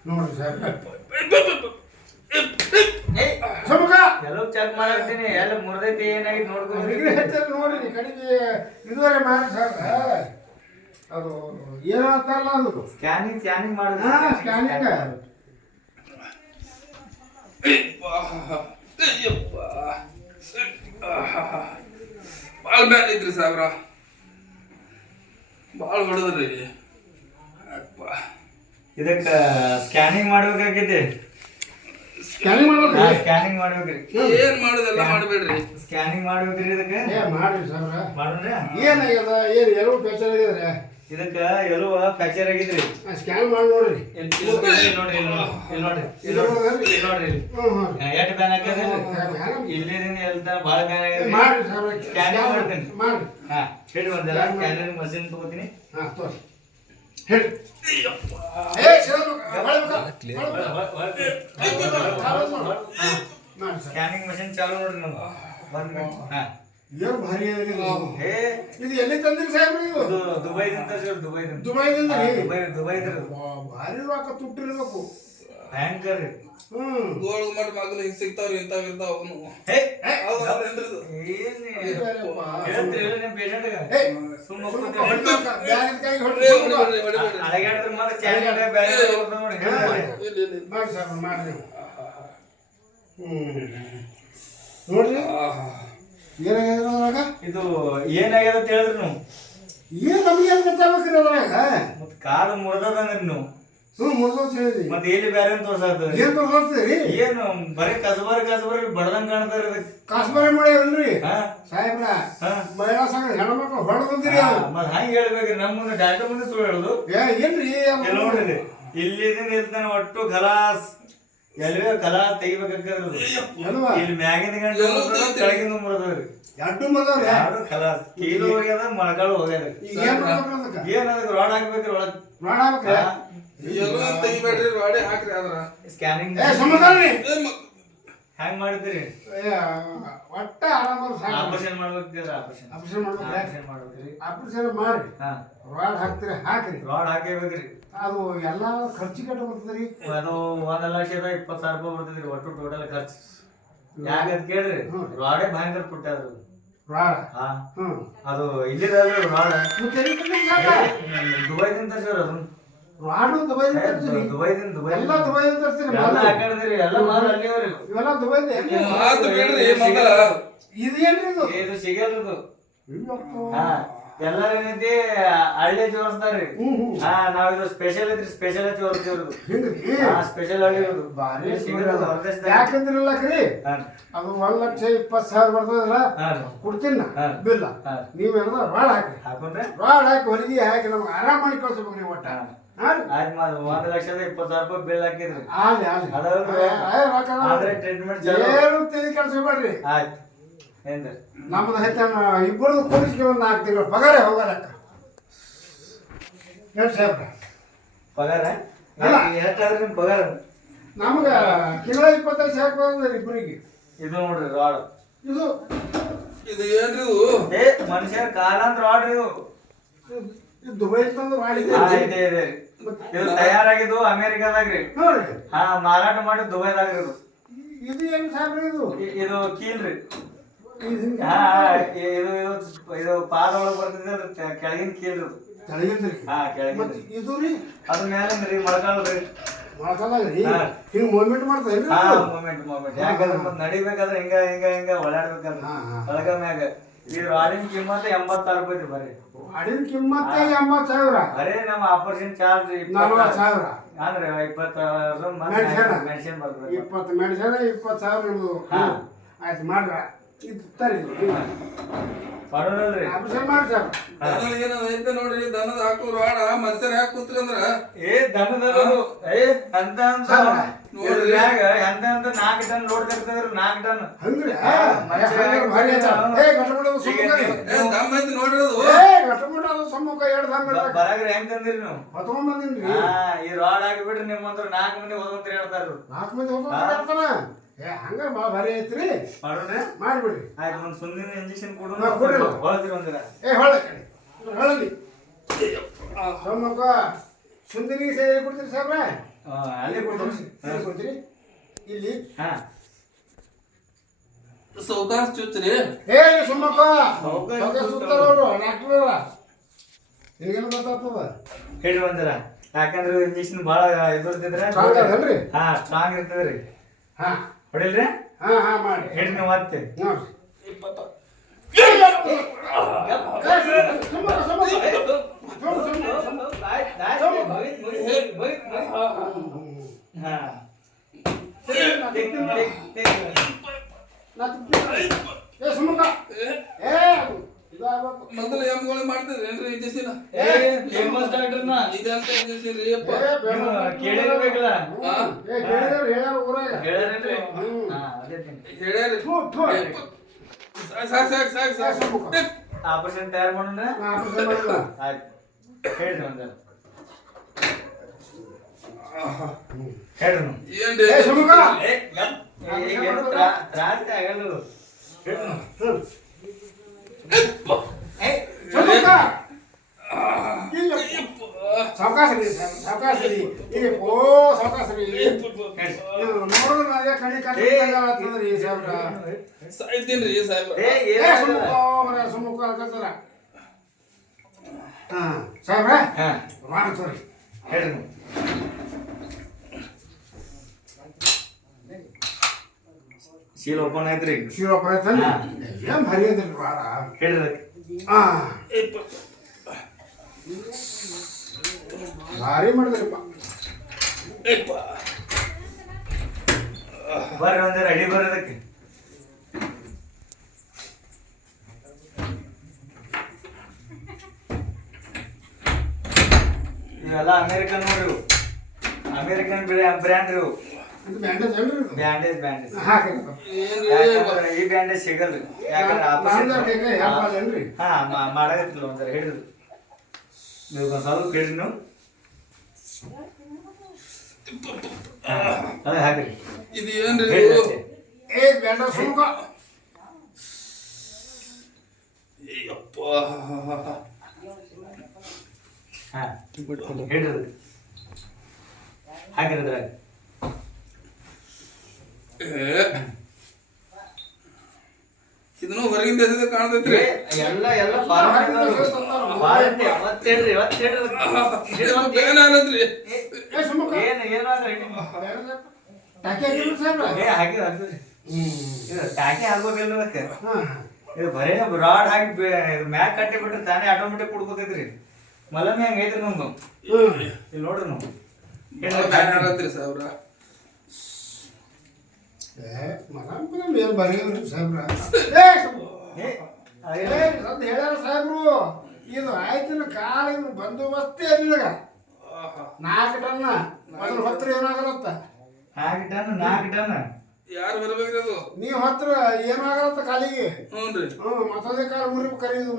ನೋಡ್ರಿ ಸರ್ ಸುಮ್ಕ. ಕೆಲವು ಚೆಕ್ ಮಾಡಾಕ್ತೀನಿ ಎಲ್ಲ ಮುರ್ದೈತಿ ಏನಾಗಿತ್ತು ಡಿಗ್ರಿ ನೋಡ್ಕೊಂಡು ಹೆಚ್ಚಲ್ಲಿ ನೋಡ್ರಿ ಕಡೆಗೆ ಇದುವರೆ ಮಾಡಿ ಸರ್ ಅದು ಏನಂತಾರಲ್ಲ ಅದು ಸ್ಕ್ಯಾನಿಂಗ್ ಮಾಡಿದ್ರೆ ಹಾ ಸ್ಕ್ಯಾನಿಂಗ್ ಭಾಳ ಬ್ಯಾಡ್ ಐತ್ರಿ ಸಾಹೇಬ್ರ ಭಾಳ ಹೊಡೆದ್ರಿ ಅಪ್ಪ ಇದಕ್ಕ ಸ್ಕ್ಯಾನಿಂಗ್ ಮಾಡ್ಬೇಕಾಗೈತಿ ಸ್ಕ್ಯಾನಿಂಗ್ ಮಾಡ್ಬೇಕ್ರಿ ಸ್ಕ್ಯಾನಿಂಗ್ ಮಾಡ್ಬೇಕ್ರಿ ಏನ್ ಮಾಡೋದೆಲ್ಲ ಮಾಡಬೇಡ್ರಿ ಸ್ಕ್ಯಾನಿಂಗ್ ಮಾಡ್ಬೇಕ್ರಿ ಇದಕ್ಕೆ ಏ ಮಾಡ್ರಿ ಸರ್ ಮಾಡ್ರಿ ಏನಾಗ್ಯದ ಏನು ಎರಡು ಪೇಚರ್ ಆಗ್ಯದ್ರಿ ಇದಕ್ಕ ಎಲ್ಲೋ ಫ್ರಾಕ್ಚರ್ ಆಗಿದ್ರಿ ಸ್ಕ್ಯಾನ್ ಮಾಡಿ ನೋಡ್ರಿ ಇಲ್ಲಿ ನೋಡ್ರಿ ಹ್ಞೂ ಹ್ಞೂ ಎಷ್ಟು ಬ್ಯಾನ್ ಆಗ್ತದೆ ಇಲ್ಲಿದಿಂದ ಎಲ್ತಾನ ಭಾಳ ಬ್ಯಾನ್ ಆಗಿದೆ ಮಾಡ್ರಿ ಸರ್ ಸ್ಕ್ಯಾನಿಂಗ್ ಮಾಡ್ತೀನಿ ಮಾಡ್ರಿ ಹಾ ಹೇಳಿ ಒಂದೆಲ್ಲ ಸ್ಕ್ಯಾನಿಂಗ್ ಮಷಿನ್ ತಗೋತೀನಿ ಹಾಂ ತೋರಿ ಹೇಳಿ ಏ ಸ್ಕ್ಯಾನಿಂಗ್ ಮಷಿನ್ ಚಾಲು ನೋಡ್ರಿ ನಾವು ಒಂದ್ ಮಿನಿಟ್ ಹಾ ಏನು ಭಾರಿ ಅದ್ರಿ ಇದು. ಏ ಇದು ಎಲ್ಲಿ ತಂದಿರಿ ಸಾಹೇಬ್ರಿ ಇದು ಇದು ದುಬೈದಿಂದ ಸರ್ ದುಬೈದಿಂದ ದುಬೈದಿಂದ ರೀ ದುಬೈದ ಭಾರಿ ರೊಕ್ಕ ತುಟ್ಟಿರ್ಬೇಕು ಭಯಂಕರ ರೀ ಹ್ಮ್ ಗೋಳ್ ಮಾಡಿ ಮಗಲು ಹಿಂಗ್ ಸಿಗ್ತಾವ್ರಿ ಇಂತಾವ್ ಇರ್ತಾವ ಅವನು ಹೇ ಹೌದೇನ್ರಿ ಇದು? ಏನ್ ಇದಾರಪ್ಪ. ಹೇಳ್ತೀರಿ ನಿಮ್ಮ ಪೇಷಂಟ್ಗ ಏ, ಸುಮ್ಮ ಬ್ಯಾಗಿನ ಕೈಗೆ ಹೊಡ್ರಿ, ಹೊಡಿ, ಹೊಡಿ, ಹೊಡಿ, ಹೊಡಿ. ಅಳಗ್ಯಾಡ್ರ ಮತ್ತೆ ಚಾಲೆಂಜ್ ಬೇರೆ ಹೋಗ್ತಾವ ನೋಡಿ ಇಲ್ಲಿ, ಇಲ್ಲಿ. ಮಾಡಿ ಸಾಹೇಬ್ರ ಮಾಡ್ರಿ ಹ್ಮ್ ನೋಡ್ರಿ ಆಹಾ. ಏನಾಗ್ಯದ ಅದ್ರಾಗ ಇದು ಏನಾಗ್ಯದ ಅಂತ ಹೇಳಿದ್ರು ನೀವು ಏನ್ ನಮ್ಗೆ ಏನ್ ಗೊತ್ತಾಗ್ಬೇಕ್ರಿ ಅದ್ರಾಗ ಮತ್ ಕಾಲು ಮುರಿದದಂಗ್ರಿ ನೀವು ಹ್ಞೂ ಮುರ್ದೋತ್ ಹೇಳಿದ್ರಿ ಮತ್ತೆ ಎಲ್ಲಿ ಬೇರೆ ಅಂತ ತೋರ್ಸಾಗ್ತದೆ ಏನ್ ತೋರಿಸ್ತೀರಿ ಏನು ಬರೀ ಕಸಬಾರಿ ಬಡದಂಗ್ ಕಾಣ್ತಾರ ಇದಕ್ಕೆ ಕಾಸ್ಬಾರಿ ಮಾಡ್ಯಾರಲ್ರಿ ಹಾ ಸಾಹೇಬ್ರ ಹಾ ಮಹಿಳಾ ಸಂಘ ಹೆಣ್ಮಕ್ಳು ಹೊಡೆದ್ರಿ ಮತ್ ಹಂಗ ಹೇಳ್ಬೇಕ್ರಿ ನಮ್ಮ ಮುಂದೆ ಡಾಕ್ಟರ್ ಮುಂದೆ ಸುಳ್ಳು ಹೇಳುದು ಏನ್ರಿ ಇಲ್ಲಿ ನೋಡ್ರಿ ಇಲ್ಲಿದಿಂದ ಇಲ್ತಾನ ಒಟ್ಟು ಖಲಾಸ್ ಎಲ್ವೇ ಖಲಾಸ್ ತೆಗಿಬೇಕಾಗ್ತದ ಎಲ್ವಾ ಇಲ್ಲಿ ಮ್ಯಾಗಿನ ಗಂಟೆ ಕೆಳಗಿಂದ ಮುರಿದ್ರಿ ಎರಡು ಮದವ್ರಿ ಯಾರು ಖಲಾಸ್ ಕೀಲು ಹೋಗ್ಯದ ಮೊಳಕಾಲು ಹೋಗ್ಯದ ಈಗ ಏನ್ ಮಾಡ್ಬೇಕ್ರಿ ಅದಕ್ಕ ಏನ್ ಅದಕ್ಕೆ ರಾಡ್ ಹಾಕ್ಬೇಕ್ರಿ ಒಳಗ್ ಮಾಡ್ಬೇಕ್ರಿ ಎಲ್ಲೋ ತೆಗಿಬೇಡ್ರಿ ವಾಡೆ ಹಾಕ್ರಿ ಆದ್ರ ಸ್ಕ್ಯಾನಿಂಗ್ ಏ ಸಮಾಧಾನ ಹ್ಯಾಂಗ್ ಮಾಡಿದ್ರಿ ಒಟ್ಟ ಆರಾಮ ಆಪರೇಷನ್ ಮಾಡ್ಬೇಕಿದ್ರ ಆಪರೇಷನ್ ಆಪರೇಷನ್ ಮಾಡ್ಬೇಕ್ರಿ ಆಪರೇಷನ್ ಮಾಡ್ಬೇಕ್ರಿ ಆಪರೇಷನ್ ಮಾಡ್ರಿ ಹಾ ರಾಡ್ ಹಾಕ್ತೀರಿ ಹಾಕ್ರಿ ರಾಡ್ ಹಾಕೇಬೇಕ್ರಿ ಅದು ಎಲ್ಲಾ ಖರ್ಚು ಕಟ್ಟ ಬರ್ತದ್ರಿ ಅದು 1,20,000 ರೂಪಾಯಿ ಬರ್ತದ್ರಿ ಒಟ್ಟು ಟೋಟಲ್ ಖರ್ಚು ಯಾಕಂತ ಕೇಳ್ರಿ ರಾಡೇ ಭಯಂಕರ ಪುಟ್ಟಾದ್ರು ರಾಡ್ ಹಾ ಹ್ಮ್ ಅದು ಇಲ್ಲಿದಾದ್ರೆ ರಾಡ್ ಮತ್ತೆ ಎಲ್ಲಿ ಕಟ್ಟಿ ಸಾಕ? ದುಬೈದಿಂದ ತರ್ಸಿವ್ರಿ ಅದನ್ನ ರಾಡು ದುಬೈದಿಂದ ತರ್ಸಿರಿ ದುಬೈದಿಂದ ಎಲ್ಲ ದುಬೈದಿಂದ ತರ್ಸಿರಿ ಎಲ್ಲ ಹಾಕಿದ್ರಿ ಎಲ್ಲ ಮಾಲ್ ಅಲ್ಲಿ ಅವ್ರಿ ಇವೆಲ್ಲ ದುಬೈದ ಆತು ಬಿಡ್ರಿ ಮೊದಲ ಇದು ಏನ್ರಿ ಇದು ಇದು ಸಿಗಲ್ರದು ಅಯ್ಯಪ್ಪ. ಹಾ ಎಲ್ಲಾರ ಏನೈತಿ ಹಳ್ಳಿ ಜೋರಿಸ್ತಾರ್ರಿ ಹಾ ನಾವ್ ಇದು ಸ್ಪೆಷಲ್ ಐತ್ರಿ ಸ್ಪೆಷಲ್ ಜೋರಿಸ್ತೀವ್ರಿ ಹಿಂಗ್ರಿ ಹಾ ಸ್ಪೆಷಲ್ ಹಳ್ಳಿ ಇರೋದು ಭಾರಿ ಸಿಗಲ್ರದು ಹೊರದೇಶದಾಗ ಯಾಕಂದ್ರಲ್ಲಕ್ರಿ ಹಾ ಅದು 1,20,000 ಬರ್ತದಲ್ಲ ಹಾ ರೀ ಕೊಡ್ತೀನಿ ನಾ ಹಾ. ಬಿಲ್ಲ ಹಾ. ನೀವೆಲ್ಲ ರಾಡ್ ಹಾಕ್ರಿ ಹಾಕೊಂಡ್ರೆ ರಾಡ್ ಹಾಕಿ ಹೊರಗೆ ಹಾಕಿ ನಮ್ಗೆ ಆರಾಮ್ ಮಾಡಿ ಕಳ್ಸ್ಬೇಕ್ರಿ ಒಟ್ಟ ಹಾ. ಹಾ ರೀ ಆಯ್ತು 1,20,000 ರೂಪಾಯಿ ಬಿಲ್ ಹಾಕಿದ್ರಿ ಆಲಿ ಆಲಿ ಅದಲ್ರಿ. ಆದ್ರೆ ಟ್ರೀಟ್ಮೆಂಟ್ ಚಲೋ ಏನು ತಿಳಿ ಕಳ್ಸ್ಬೇಡ್ರಿ ಆಯ್ತು ಏನ್ರಿ ನಮ್ದು ಹೆಚ್ಚನ ಇಬ್ಬರದು ಕೂಡಿಸ್ಗೆ ಒಂದು 4 ತಿಂಗಳು ಪಗಾರ ಹೋಗಲಕ್ಕ ಹೇಳಿ ಸಾಹೇಬ್ರ ಪಗಾರ ಅಲ್ಲ. ಎಷ್ಟಾದ್ರಿ ನಿಮ್ ಪಗಾರ ನಮ್ಗೆ ತಿಂಗಳ 25,000 ಬಂದ್ರಿ ಇಬ್ಬರಿಗೆ ಇದು ನೋಡ್ರಿ ರಾಡ್ ಇದು ಇದು ಏನ್ರಿ ಇದು ಏ ಮನುಷ್ಯರ ಕಾಲ ಅಂದ್ರ ರಾಡ್ ಇದು ಇದು ದುಬೈ ತಂದು ಮಾಡಿದ್ದೆ ಹಾ, ಇದೆ ಇದೆ ಇದು ತಯಾರಾಗಿದ್ದು ಅಮೇರಿಕಾದಾಗ್ರಿ ನೋಡ್ರಿ ಹಾ ಮಾರಾಟ ಮಾಡಿ ದುಬೈದಾಗ್ರಿ ಇದು ಇದು ಏನು ಸಾಹೇಬ್ರ ಇದು ಇದು ಕೀಲ್ರಿ ಇದು ಹಿಂಗೆ ಹಾ ಇದು ಪಾದ ಒಳಗ್ ಬರ್ತಿದ್ರಿ ಕೆಳಗಿನ ಕೀಲ್ರಿ ಇದು ತಳಗಿದ್ರಿ ಹಾ ಕೆಳಗಿನ ಮತ್ತೆ ಇದು ರೀ ಅದ್ರ ಮೇಲಿಂದ್ರಿ ಮೊಳಕಾಲ್ರಿ ಮೊಳಕಾಲಾಗ್ರಿ ಹಾ. ಹಿಂಗೆ ಮೂವ್ಮೆಂಟ್ ಮಾಡ್ತೇನ್ರಿ ಹಾ ಮೂಮೆಂಟ್ ಯಾಕಂದ್ರೆ ಮತ್ತೆ ನಡಿಬೇಕಾದ್ರೆ ಹಿಂಗ ಓಡಾಡ್ಬೇಕಂದ್ರ ಹಾ, ಹಾ. ಒಳಗ ಮ್ಯಾಗ ಈ ರಾಡಿನ ಕಿಮ್ಮತ್ತ 80,000 ರೂಪಾಯಿ ರೀ ಬರೀ ಅಡಿನ ಕಿಮ್ಮತ್ತೆ 80,000 ಬರೀ ನಮ್ಮ ಆಪರೇಷನ್ ಚಾರ್ಜ್ 40,000 ಅಂದ್ರೆ 20,000 ಮೆನ್ಷನ್ ಬರ್ತದೆ 20 ಮೆಣಸಿನ 20,000 ನಿಮ್ದು ಹಾ. ಆಯ್ತು ಮಾಡ್ರ ಇದು ತರಿ ಮಾಡೋಣಲ್ರಿ ಆಪರೇಷನ್ ಮಾಡಿ ಸರ್. ದನದ ವೈದ್ಯ ನೋಡ್ರಿ, ದನದ ಹಾಕು ರಾಡ ಮನುಷ್ಯರ ಯಾಕೆ ಕೂತ್ರಿ ಅಂದ್ರ ದನದವರು ಅಂತ ನೋಡ್ರಿ ಎಂತ 4 ಟನ್ ಲೋಡ್ ತರ್ತಿದ್ರು 4 ಟನ್ ಹಂಗ್ರಿ ಮನುಷ್ಯ ಭಾರಿ ಆಯ್ತು. ಗಟ್ಟಮುಟ್ಟದ ಸುಮ್ಮನೆ ದಮ್ಮ ಐತಿ ನೋಡ್ರಿ ಅದು. ಗಟ್ಟಮುಟ್ಟದ ಸಮ್ಮುಖ 2 ದಮ್ಮ ಬರಾಗ್ರಿ ಹೆಂಗ್ ತಂದಿರಿ ನೀವು ಹೊತ್ಕೊಂಡ್ ಬಂದಿನ್ರಿ. ಈ ರಾಡ್ ಹಾಕಿಬಿಟ್ರಿ ನಿಮ್ಮಂದ್ರ 4 ಮಂದಿ ಹೋದಂತ ಹೇಳ್ತಾರ 4 ಮಂದಿ ಹೋಗ್ತಾನ. ಹಂಗ ಭಾರಿ ಐತ್ರಿ. ಮಾಡೋಣ್ರಿ ಮಾಡ್ಬಿಡ್ರಿ. ಆಯ್ತು ಒಂದ್ ಸುಂದಿನ ಇಂಜೆಕ್ಷನ್ ಕೊಡು ಕೊಡ್ರಿ. ಹೊಳದ್ರಿ ಒಂದಿನ ಹೊಳೆ ಹೊಳಲಿ ಸಮ್ಮುಖ ಸುಂದರಿ ಸೇರಿ ಕೊಡ್ತೀರಿ ಸಾಬ್ರ? ಅಲ್ಲೇ ಕೊಡ್ತೀನಿ ಕೊಡ್ತೀರಿ ಇಲ್ಲಿ. ಹಾ ಸೌಕಾಸ್ ಚುಚ್ಚ್ರಿ. ಸುಮ್ಮಕ್ಕ ಸುತ್ತಾರವ್ರು ಡಾಕ್ಟರ್ ನಿನಗೇನು ಗೊತ್ತಾಗ್ತದ? ಹೇಳ್ರಿ ಒಂದಿನ ಯಾಕಂದ್ರೆ ಇಂಜೆಕ್ಷನ್ ಭಾಳ ಇದ್ರದಿದ್ರೆ ಸ್ಟ್ರಾಂಗ್ ಅದಲ್ರಿ? ಹಾ ಸ್ಟ್ರಾಂಗ್ ಇರ್ತದ್ರಿ. ಹಾ ಹೊಡಿಲ್ರಿ? ಹಾ ಮಾಡಿ ಹೇಳ್ರಿ ನೀವು ಮತ್ತೆ ನೋಡ್ರಿ. ಮೊದಲು ಎಮ್ಗಳು ಮಾಡ್ತಿದ್ರಿ ಏನ್ರಿ ಇಂಜೆಕ್ಷನ್? ಫೇಮಸ್ ಡಾಕ್ಟರ್ನ ಇದಂತ ಇಂಜೆಕ್ಷನ್ ರೀ ಅಪ್ಪ. ಕೇಳಿರ್ಬೇಕಲ್ಲ ಹೇಳ್ಯಾರೇನ್ರಿ? ಹೇಳ್ಯಾರಿ. ಸಾಕು. ಆಪರೇಷನ್ ತಯಾರು ಮಾಡೋಣ. ಆಯ್ತು ಹೇಳ್ರಿ ಒಂದ ಹೇಳ್ರಿ ಏನ್ರಿ ಏನು ತ್ರಾಸ ಆಗಲ್ಲ. ಸಾವಕಾಶರಿ ಸಾವಕಾಶರಿ ಈಗ ಸಾವಕಾಶರಿ ನೋಡಿದ್ರೆ ಕಣಿ ಕಣ್ರಿ ಸಾಬ್ರ ಸಾಯ್ತೀನ್ರಿ ಸಾಹೇಬ್ರ. ಸುಮ್ಮಕ್ಕ ಅನ್ಕತ್ತಾರ. ಸಾಬ್ರ ಮಾಡ್ತೀರಿ ಹೇಳ್ರಿ ಶೀಲ ಓಪನ್ ಐತ್ರಿ. ಶಿವಪ್ಪ ಏನ್ ಭಾರಿ ಅದ್ರಿ ಬಾಳ ಹೇಳ್ರಿ ಭಾರಿ ಮಾಡಿದ್ರಪ್ಪ. ಬರ್ರಿ ಒಂದೇ ರೆಡಿ ಬರೋದಕ್ಕೆ. ಇವೆಲ್ಲ ಅಮೇರಿಕನ್ ನೋಡ್ರಿ, ಅಮೇರಿಕನ್ ಬ್ರ್ಯಾಂಡ್ ರೀ. ಇದು ಬ್ಯಾಂಡೇಜ್ ಅಲ್ರಿ? ಬ್ಯಾಂಡೇಜ್ ಹಾಕ್ರಿ ಈ ಬ್ಯಾಂಡೇಜ್ ಸಿಗಲ್ರಿ. ಯಾಕಂದ್ರೆ ಆಪರೇಷನ್ ಹಾ ಮಾಡಾಕತ್ತಿಲ್ಲ ಒಂದ್ಸರಿ ಹೇಳಿದ್ರು ನೀವು ಒಂದ್ ಸ್ವಲ್ಪ ಕೇಳ್ರಿ ನೀವು. ಅದೇ ಹಾಕ್ರಿ ಇದು ಏನ್ರಿ ಹೇಳ್ರಿ ಇದು? ಅಷ್ಟೇ. ಬ್ಯಾಂಡೇಜ್ ಸುಮ್ಮಕ ಅಪ್ಪ ಹಾ ಹೇಳ್ರಿ ಹಾಕಿರದ್ರಾಗ ಇದನ್ನು ಹೊರಗಿಂದ ಎದ್ದು ಕಾಣ್ತೈತ್ರಿ. ಎಲ್ಲ ಬೇಗನೆ ಆಗತ್ರಿ. ಟಾಕಿ ಹಾಕೋದಿಲ್ಲ ಅದಕ್ಕೆ. ಇದು ಬರೇ ರಾಡ್ ಹಾಕಿ ಮ್ಯಾಕ್ ಕಟ್ಟಿ ಬಿಟ್ರೆ ತಾನೇ ಆಟೋಮೆಟಿಕ್ ಕುಡ್ಕೋತೈತ್ರಿ. ಮಲಮಿ ಹಂಗ ಐತ್ರಿ ನಮ್ದು. ಇಲ್ಲಿ ನೋಡ್ರಿ ನಾವು ಬ್ಯಾನ್ ಆಗತ್ರಿ ಸಾಹೇಬ್ರ. ಏನು ಬರೀ ಸಾಹೇಬ್ರ ಹೇಳ್ಯಾರ ಸಾಹೇಬ್ರು. ಇದು ಆಯ್ತಿನ ಕಾಲಿನ ಬಂದೋಬಸ್ತಿ ನಿನಗ 4 ಟನ್ ಅದ್ರ ಹೊತ್ರ ಏನಾಗಲತ್ತ? 4 ಟನ್ ಯಾರು ಬರ್ಬೇಕ್ರಿ ಅದು? ನೀವ್ ಹತ್ರ ಏನಾಗಲತ್ತ ಕಾಲಿಗೆ? ಹ್ಞೂನ್ರಿ. ಮತ್ತೊಂದೇ ಕಾಲ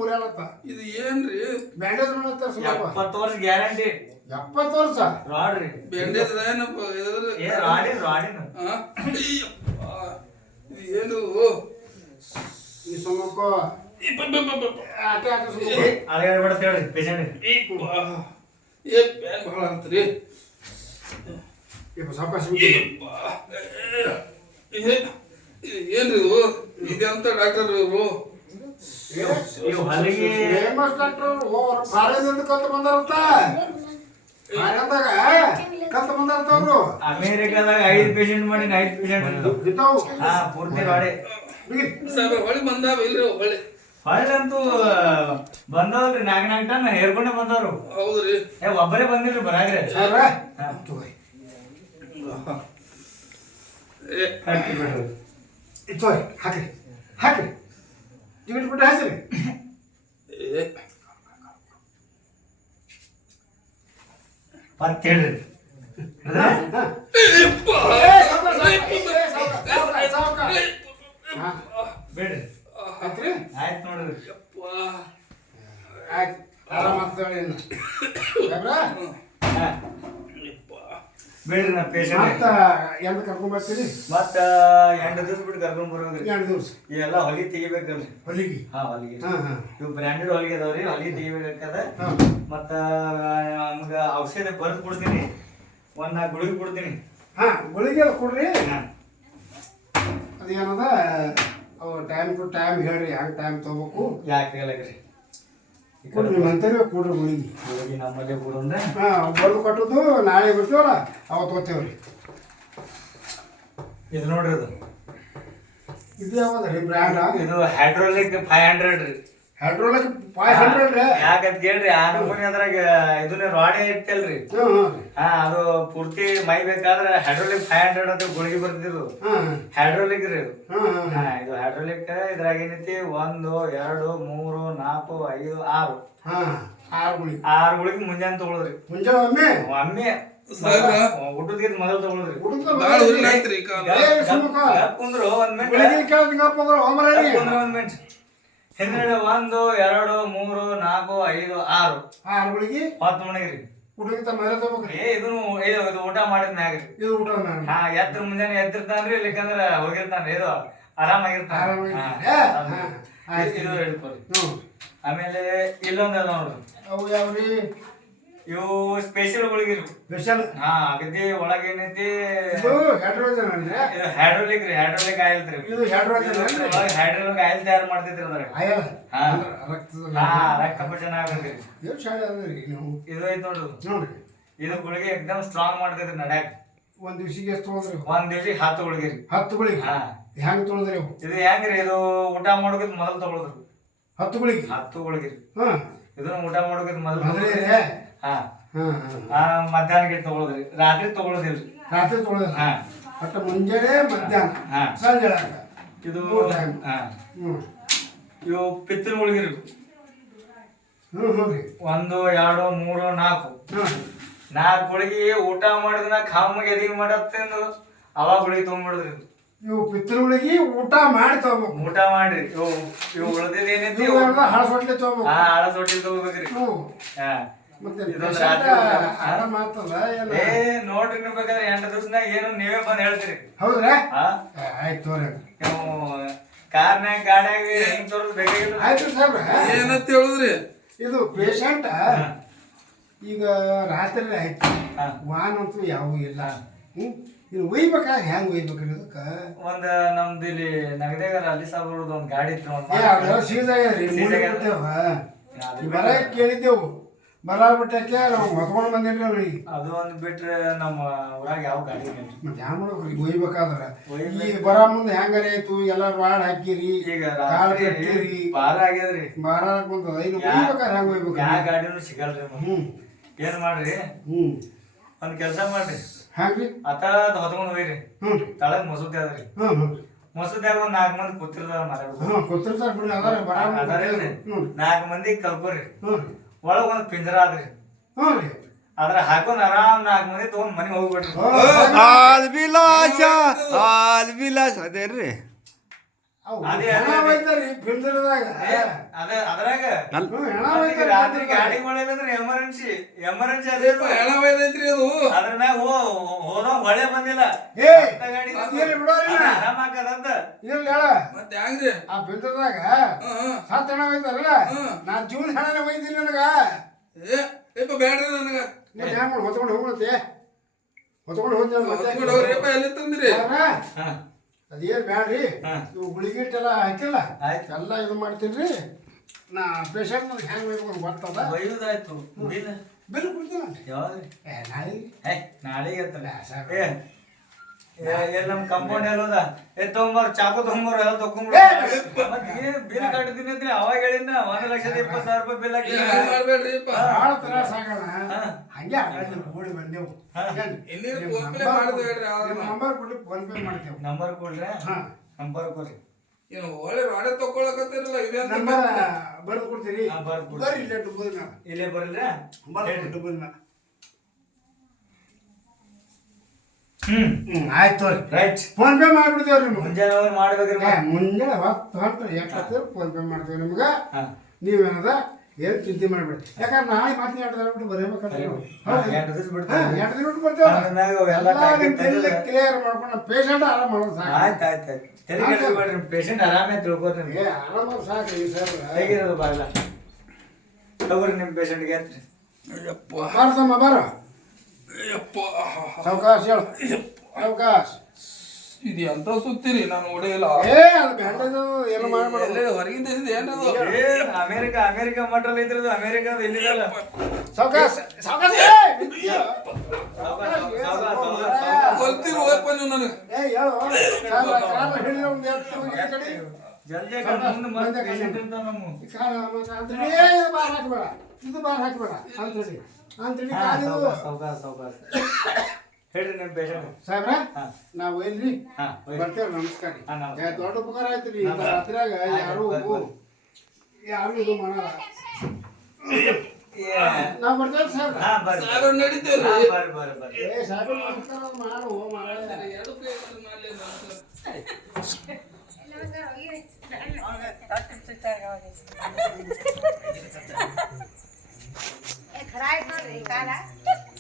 ಮುರಿಯಾಲತ್ತ. ಇದು ಏನ್ರಿ? ಬ್ಯಾಂಡೇಜ್ ಮಾಡತ್ತಾರ ಸ್ವಲ್ಪ. 70 ವರ್ಷ ಗ್ಯಾರಂಟಿ. 70 ವರ್ಷ ರಾಡ್ ರೀ. ಬ್ಯಾಂಡೇಜ್ ಏನಪ್ಪ? ರಾಡಿನ ಏನು ಈ ಸುಮ್ಮಕ್ಕ ಆಟೆ ಆಟ ಸುಮ್ಮಕ್ಕ ಅಳಗಾಡ್ಬಿಡತ್ತ ಹೇಳ್ರಿ ಪೇಷಂಟ್. ಬ್ಯಾನ್ ಭಾಳ ಅಂತ್ರಿ. ಸಾವಕಾಶ ಏನ್ರಿ ಇದು? ಇದಂತ ಡಾಕ್ಟರ್ ಇವರು ಇವು ಹಲ್ಲಿಗೆ ಫೇಮಸ್ ಡಾಕ್ಟರ್ ಫಾರಿನ್ನಿಂದ ಕಲ್ತು ಬಂದಾರಂತ. ಫಾರಿನ್ದಾಗ ಕಲ್ತು ಬಂದಾರಂತ ಅವರು. ಅಮೇರಿಕಾದಾಗ 5 ಪೇಷಂಟ್ ಮಾಡಿ 5 ಪೇಷಂಟ್ ಇರ್ತಾವು. ಹಾ ಪೂರ್ತಿ ರಾಡೆ ಸಾಹೇಬ್ರ ಹೊಳಿ ಬಂದಾವ ಇಲ್ರಿ? ಹೊಳಿ ಹೊಳ್ಳಂತೂ ಬಂದವ್ರಿ 4 ಟನ್ ಹೇರ್ಕೊಂಡೆ ಬಂದವ್ರು. ಹೌದ್ರಿ. ಒಬ್ಬರೇ ಬಂದಿಲ್ರಿ ಬರಾಗ್ರೆ. ಹಾಕ್ರಿ ಹಾಕ್ರಿ ಟಿಕೆಟ್ ಬಿಟ್ಟು ಹಾಕ್ರಿ ಮತ್ತೆ ಹೇಳ್ರಿ ಬೇಡ್ರಿ ಆಯ್ತು ನೋಡ್ರಿ ಬೇಡ್ರಿ ನಾ ಪೇಷಂಟ್ ಎಂತ ಕರ್ಕೊಂಡ್ ಬರ್ತೀರಿ ಮತ್ತ 2 ದಿವಸ ಬಿಟ್ಟು ಕರ್ಕೊಂಡ್ ಬರೋದ್ರಿ 2 ದಿವಸ ಇವೆಲ್ಲ ಹೊಲಿಗೆ ತೆಗಿಬೇಕಲ್ರಿ ಹೊಲಿಗೆ ಹೊಲಿಗೆ ಇವು ಬ್ರ್ಯಾಂಡೆಡ್ ಹೊಲಿಗೆ ಅದಾವ್ರಿ ಹೊಲಿಗೆ ತೆಗಿಬೇಕಾದ ಮತ್ತ ನಮ್ಗ ಔಷಧ ಬರೆದು ಕೊಡ್ತೀನಿ 4 ಗುಳಿಗೆ ಕೊಡ್ತೀನಿ ಗುಳಿಗೆ ಕೊಡ್ರಿ ಅದೇನದ ಅವು ಟೈಮ್ ಟು ಟೈಮ್ ಹೇಳ್ರಿ ಹ್ಯಾಂಗ ಟೈಮ್ ತಗೋಬೇಕು ಯಾಕೆ ಹೇಳಕ್ರಿ ಕೊಡ್ರಿ ನೀವು ಅಂತೀರಿ ಕೊಡ್ರಿ ಗುಳಿಗೆ ಗುಳಿಗೆ ನಮ್ಮಲ್ಲೇ ಕೊಡೋಂದ್ರೆ ಬರೆದು ಕೊಟ್ಟದ್ದು ನಾಳೆ ಬಿಡ್ತೀವಲ್ಲ ಅವತ್ತು ಓದ್ತೇವ್ರಿ ಇದು ನೋಡ್ರಿ ಇದು ಯಾವ್ದು ರೀ ಬ್ರ್ಯಾಂಡ ಇದು ಹೈಡ್ರೋಲಿಕ್ 500 ರೀ ಹೈಡ್ರೋಲಿಕ್ 500 ರೀ ಯಾಕಂತ ಕೇಳ್ರಿ ಆ ನಮೂನಿ ಅದ್ರಾಗ ಇದನ್ನ ರಾಡಿ ಇಟ್ಟಲ್ರಿ ಅದು ಪೂರ್ತಿ ಮೈ ಬೇಕಾದ್ರೆ ಹೈಡ್ರೋಲಿಕ್ 500 ಅಂತ ಗುಳಿಗೆ ಬರ್ತಿದ್ರು ಹೈಡ್ರೋಲಿಕ್ ರೀ ಇದು ಇದು ಹೈಡ್ರೋಲಿಕ್ ಇದ್ರಾಗ ಏನೈತಿ 1 2 3 4 5 6 6 ಗುಳಿಗೆ ಮುಂಜಾನೆ ತಗೊಳದ್ರಿ ಮುಂಜಾನೆ ಒಮ್ಮೆ ಊಟದ ಮೊದಲು ತಗೊಳದ್ರಿ ಕುಂದ್ರು ಒಂದ್ ಮಿನಿಟ್ ಒಂದ್ ಮಿನಿಟ್ ಹಿಂದ್ಗಡೆ 1 2 3 4 5 6 ಗುಳಿಗೆ 10 ಮಣಿಗ್ರಿ ಊಟಕ್ಕಿಂತ ಮೊದಲೇ ತಗೋಬೇಕ್ರಿ ಇದು ಊಟ ಮಾಡಿದ ಮ್ಯಾಗ್ರಿ ಇದು ಊಟ ಎದ್ರ ಮುಂಜಾನೆ ಎದ್ದಿರ್ತಾನ್ರಿ ಇಲ್ಲಿಕಂದ್ರ ಹೋಗಿರ್ತಾನ್ರಿ ಇದು ಆರಾಮಾಗಿರ್ತಾನ ಇದು ಹೇಳ್ಕೊರಿ ಆಮೇಲೆ ಇಲ್ಲೊಂದ್ ಅದ ನೋಡ್ರಿ ಅವು ಯಾವ್ರಿ ಇವು ಸ್ಪೆಷಲ್ ಗುಳಿಗಿರಿ ಸ್ಪೆಷಲ್ ಅಗದಿ ಒಳಗೆ ಏನೈತಿ ಇದು ಹೈಡ್ರೋಜನ್ ಅಂದ್ರೆ ಇದು ಹೈಡ್ರೋಲಿಕ್ ರೀ ಹೈಡ್ರೋಲಿಕ್ ಆಯಿಲ್ ರೀ ಇದು ಹೈಡ್ರೋಜನ್ ಅಂದ್ರೆ ಹೈಡ್ರೋಲಿಕ್ ಆಯಿಲ್ ತಯಾರು ಮಾಡ್ತಿದ್ರಿ ಅದ್ರಾಗ ಆಯಲ್ ರಕ್ತ ಪಚನ ಆಗದ್ರಿ ಎಷ್ಟು ಶಾಲೆ ಅದ್ರಿ ನೀವು ಇದು ಐತ್ ನೋಡ್ರಿ ನೋಡ್ರಿ ಇದು ಗುಳಿಗೆ ಎಕ್ದಮ್ ಸ್ಟ್ರಾಂಗ್ ಮಾಡ್ತೈತ್ರಿ ನಡ್ಯಾಕ ಒಂದ್ ದಿವ್ಸಿಗೆ ಎಷ್ಟು ತೊಗೊಂಡ್ರಿ ಒಂದ್ ದಿವ್ಸಿಗೆ 10 ಗುಳಿಗೆ ರೀ 10 ಗುಳಿಗೆ ಹೆಂಗ್ ತೊಗೊಂಡ್ರಿ ಇದು ಹೆಂಗ್ರಿ ಇದು ಊಟ ಮಾಡೋಕೆ ಮೊದಲು ತಗೊಳದ್ರಿ 10 ಗುಳಿಗೆ 10 ಗುಳಿಗೆ ರೀ ಹಾ ಇದನ್ನ ಊಟ ಮಾಡೋಕೆ ಮೊದಲು ಮಧ್ಯಾಹ್ನಕ್ಕೆ ತಗೊಳದ್ರಿ ರಾತ್ರಿ ತಗೊಳೋದಿಲ್ರಿ ರಾತ್ರಿ ತೊಗೊಳೋದಿಲ್ಲ ಒಟ್ಟು ಮುಂಜಾನೆ ಮಧ್ಯಾಹ್ನ ಸಂಜೆ ಇದು 3 ಟೈಮ್ ಇವು ಪಿತ್ತಲ ಗುಳಿಗೆ ರೀ ಹ್ಞೂ ರೀ 1 2 3 4 4 ಗುಳಿಗೆ ಊಟ ಮಾಡಿದ್ನ ಕಾಮಗೆ ಎದಿಗೆ ಮಾಡತ್ತೇನು ಅವಾಗ ಗುಳಿಗೆ ತಗೊಂಡ್ಬಿಡ್ರಿ ಇವು ಪಿತ್ತಲ ಗುಳಿಗೆ ಊಟ ಮಾಡಿ ತಗೋಬೇಕು ಊಟ ಮಾಡ್ರಿ ಇವು ಉಳ್ದಿದ್ ಏನೈತಿ ಹಳಸೊಟ್ಲೆ ತಗೋಬೇಕು ಹಳಸೊಟ್ಟಿ ತಗೋಬೇಕ್ರಿ ನೋಡ್ರಿ ನೀವು ಬೇಕಾದ್ರೆ 2 ದಿವಸನಾಗ ಏನು ನೀವೇ ಬಂದ್ ಹೇಳ್ತೀರಿ ಹೌದ್ರಾ ಆಯ್ತು ತೋರಿ ನೀವು ಕಾರ್ನ್ಯಾಗ ಗಾಡ್ಯಾಗ ಹೆಂಗ್ ತೋರಿಸ್ ಬೇಕಾಗಿಲ್ಲ ಆಯ್ತು ಸಾಹೇಬ್ರ ಏನಂತ ಹೇಳಿದ್ರಿ ಇದು ಪೇಷಂಟ್ ಈಗ ರಾತ್ರಿ ಆಯ್ತು ವಾನ್ ಅಂತೂ ಯಾವ ಇಲ್ಲ ಇದು ಒಯ್ಬೇಕಾದ್ರೆ ಹೆಂಗ್ ಒಯ್ಬೇಕ್ರಿ ಅದಕ್ಕೆ ಒಂದ್ ನಮ್ದು ಇಲ್ಲಿ ನಗದೇಗಾರ ಅಲ್ಲಿ ಸಾಬ್ರದ್ದು ಒಂದ್ ಗಾಡಿ ಇತ್ತು ಬರ ಕೇಳಿದ್ದೆವು ಬರ ಬಿಟ್ಟಕ್ಕೆ ನಾವು ಹೊತ್ಕೊಂಡು ಬಂದೇನ್ರಿ ಅವ್ರಿಗೆ ಅದು ಒಂದ್ ಬಿಟ್ರೆ ನಮ್ಮ ಊರಾಗ ಯಾವ ಗಾಡಿ ಮತ್ತೆ ಹ್ಯಾಂಗ ಮಾಡ್ಬೇಕ್ರಿ ಒಯ್ಬೇಕಾದ್ರೆ ಈಗ ಬರ ಮುಂದೆ ಹೆಂಗಾರ ಆಯ್ತು ಎಲ್ಲ ರಾಡ್ ಹಾಕಿರಿ ಈಗ ಕಾಲ್ ಕಟ್ಟಿರಿ ಬಾರ ಆಗ್ಯದ್ರಿ ಬಾರ ಬಂದದ ಇನ್ನು ಒಯ್ಬೇಕಾದ್ರೆ ಹೆಂಗ್ ಒಯ್ಬೇಕು ಯಾವ ಗಾಡಿನೂ ಸಿಗಲ್ರಿ ಏನ್ ಮಾಡ್ರಿ ಒಂದ್ ಕೆಲ್ಸ ಮಾಡ್ರಿ ಹ್ಯಾಂಗ್ರಿ ಅತ ಹೊತ್ಕೊಂಡ್ ಹೋಗ್ರಿ ತಳಗ್ ಮಸೂದೆ ಅದ್ರಿ ಮಸೂದ್ಯಾಗ ಒಂದ್ 4 ಮಂದಿ ಕೂತಿರ್ತಾರ ಮಾತಾಡ್ಬೇಕು ಕೂತಿರ್ತಾರ ಬಿಡ್ರಿ ಅದಾರ ಬರ 4 ಮಂದಿ ಕಲ್ಕೋರಿ ಒಳಗ್ ಒಂದ್ ಪಿಂಜರ ಆದ್ರಿ ಅದ್ರ ಹಾಕೊಂಡ್ ಆರಾಮ್ 4 ಮಂದಿ ತಗೊಂಡ್ ಮನೆಗೆ ಹೋಗ್ಬಿಡ್ರಿ ಆಲ್ವಿಲಾಸ ಅದೇನ್ರಿ ಅದ್ರಾಗ ರಾತ್ರಿ ಗಾಡಿಗಳಿಲ್ಲಂದ್ರೆ ಎಮರ್ಜೆನ್ಸಿ ಅದೇ ಅದ್ರ ಮ್ಯಾಗ ಹೋದ ಹೊಳೆ ಬಂದಿಲ್ಲ ಆರಾಮ್ ಹಾಕದಂತ ಮತ್ತೆ ಹೆಂಗ್ರಿ ಆ ಬಿದ್ದದಾಗ ಸತ್ ಹೆಣ ಒಯ್ತಾರಲ್ಲ ನಾನ್ ಜೀವನ ಹೆಣನೇ ಒಯ್ತೀನಿ ನನಗ ಬೇಡ್ರಿ ನನಗ ಹ್ಯಾಂಗ ಮಾಡಿ ಹೊತ್ಕೊಂಡು ಹೋಗ್ಬಿಡತ್ತೆ ಹೊತ್ಕೊಂಡು ಹೋಗ್ರಿ ಎಲ್ಲಿ ತಂದ್ರಿ ಅದೇನ್ ಬ್ಯಾಡ್ರಿ ನೀವು ಗುಳಿಗಿಟ್ಟೆಲ್ಲ ಹಾಕಿಲ್ಲ ಎಲ್ಲ ಇದು ಮಾಡ್ತೀನಿ ನಾ ಪೇಷಂಟ್ ನನಗೆ ಹೆಂಗ್ ಒಯ್ಬೇಕು ಬರ್ತದ ಒಯ್ಯುದಾಯ್ತು ಬಿಲ್ ಕೊಡ್ತೀನಿ ನಾಳೆಗೆ ಎಲ್ಲ ನಮ್ ಕಂಪೌಂಡ್ ಎಲ್ಲದ ತಗೊಂಬರ್ ಚಾಕು ತಗೊಂಬರ್ ಎಲ್ಲ ತಗೊಂಡ್ಬಿಡ ಬಿಲ್ ಕಟ್ತೀನಿ ಅಂದ್ರೆ ಅವಾಗ ಹೇಳಿನ 1,20,000 ಬಿಲ್ ಮಾಡ್ಬೇಡ್ರಿ ಭಾಳ ತ್ರಾಸ ಆಗೋಣ ಹಂಗೆ ಓಡಿ ಬಂದೆವು ನಂಬರ್ ಕೊಡ್ಲಿ ಫೋನ್ ಪೇ ಮಾಡ್ತೇವೆ ನಂಬರ್ ಕೊಡ್ರಿ ನಂಬರ್ ಕೊಡ್ರಿ ಏನು ಒಳ್ಳೆ ವಾಡೆ ತಗೊಳಕತ್ತಿರಲ್ಲ ಇದೆ ನಂಬರ್ ಬರ್ದು ಕೊಡ್ತೀರಿ ಬರ್ರಿ ಇಲ್ಲೇ ಡುಬ್ಬದ ಇಲ್ಲೇ ಬರಲ್ರಿ ಬರ್ರಿ ಡುಬ್ಬದ ಆಯ್ತು ತೋರಿ ರೈಟ್ ಫೋನ್ ಪೇ ಮಾಡ್ಬಿಡ್ತೇವ್ರಿ ನಿಮ್ಗೆ ಮುಂಜಾನೆ ಹೋಗಿ ಮಾಡ್ಬೇಕ್ರಿ ಮುಂಜಾನೆ ಹೊತ್ತು ಯಾಕಂದ್ರೆ ಫೋನ್ ಪೇ ಮಾಡ್ತೇವೆ ನಿಮ್ಗೆ ಹಾ ನೀವೇನದ ಏನು ಚಿಂತೆ ಮಾಡ್ಬೇಡಿ ಯಾಕಂದ್ರೆ ನಾಳೆ ಮತ್ತೆ 2 ದಿನ ಬಿಟ್ಟು ಬರೀಬೇಕಂತ ನಾವು 2 ದಿವಸ ಬಿಡ್ತಾರೆ 2 ದಿನ ಬಿಟ್ಟು ಬರ್ತೇವೆ ಎಲ್ಲ ಕ್ಲಿಯರ್ ಮಾಡ್ಕೊಂಡು ಪೇಷಂಟ್ ಆರಾಮ್ ಮಾಡೋದು ಸಾಕು ಆಯ್ತು ತೆರಿಗೆ ಪೇಷಂಟ್ ಆರಾಮೇ ತಿಳ್ಕೊರಿ ಏ ಆರಾಮ ಸಾಕು ಈ ಸರ್ ಹೇಗಿರೋದು ಬಾಗಿಲ ತಗೋರಿ ನಿಮ್ಮ ಪೇಷಂಟ್ಗೆ ಏನ್ರಿ ಅಯ್ಯಪ್ಪ ಬಾರದಮ್ಮ ಬಾರ ಅಯ್ಯಪ್ಪ ಸಾವಕಾಶ ಹೇಳು ಸಾವಕಾಶ ಇದು ಎಂತ ಸುತ್ತೀರಿ ನಾನು ನೋಡಿಲ್ಲ ಏ ಅದು ಬ್ಯಾಂಡೇಜ್ ಏನು ಮಾಡ್ಬೇಡ ಎಲ್ಲೇ ಹೊರಗಿನ ದೇಶದ ಏನ್ರದು ಅಮೇರಿಕಾ ಮಟ್ರಲ್ಲಿ ಇದ್ರದು ಅಮೇರಿಕಾದ ಎಲ್ಲಿದಲ್ಲ ಸಾವಕಾಶ ಸಾವಕಾಶ ಕೊಲ್ತಿರು ಹೋಯಪ್ಪ ನೀವು ನನಗೆ ಏ ಹೇಳು ಕಾಲ ಹಿಡಿದ ಒಂದು ಎತ್ತು ಈ ಕಡೆ ಜಲ್ದಿ ಮುಂದೆ ಮತ್ತೆ ಪೇಷಂಟ್ ಇರ್ತಾವ ನಮ್ಮ ಕಾಲ ಅಂತೇಳಿ ಇದು ಬಾರ್ ಹಾಕಬೇಡ ಇದು ಬಾರ್ ಹಾಕಬೇಡ ಅಂತೇಳಿ ಅಂತೇಳಿ ಕಾಲಿದು ಸಾವಕಾಶ ಹೇಳ್ರಿ ನಿಮ್ಮ ಪೇಷಂಟ್ ಸಾಹೇಬ್ರ ನಾವು ಎಲ್ರಿ ಹಾ ಬರ್ತೇವೆ ನಮಸ್ಕಾರ ಹಾ, ನಮಸ್ಕಾರ. ಏ, ದೊಡ್ಡ ಉಪಕಾರ ಆಯ್ತು ರೀ ರಾತ್ರಿಯಾಗ ಯಾರು ಇದು ಮಾಡಲ್ಲ ನಾವು ಬರ್ತೇವೆ ಸಾಹೇಬ್ರ ಹಾ ಬರ್ರಿ ಸಾಗರ ನಡೀತೇವ್ರಿ ಬರ್ರಿ ಏ ಸಾಹೇಬ್ರ ನಮಸ್ಕಾರ ಮಾಡು ಮಾಡ ಎರಡು ಕೈ ಮಾಡ್ಲಿ खराब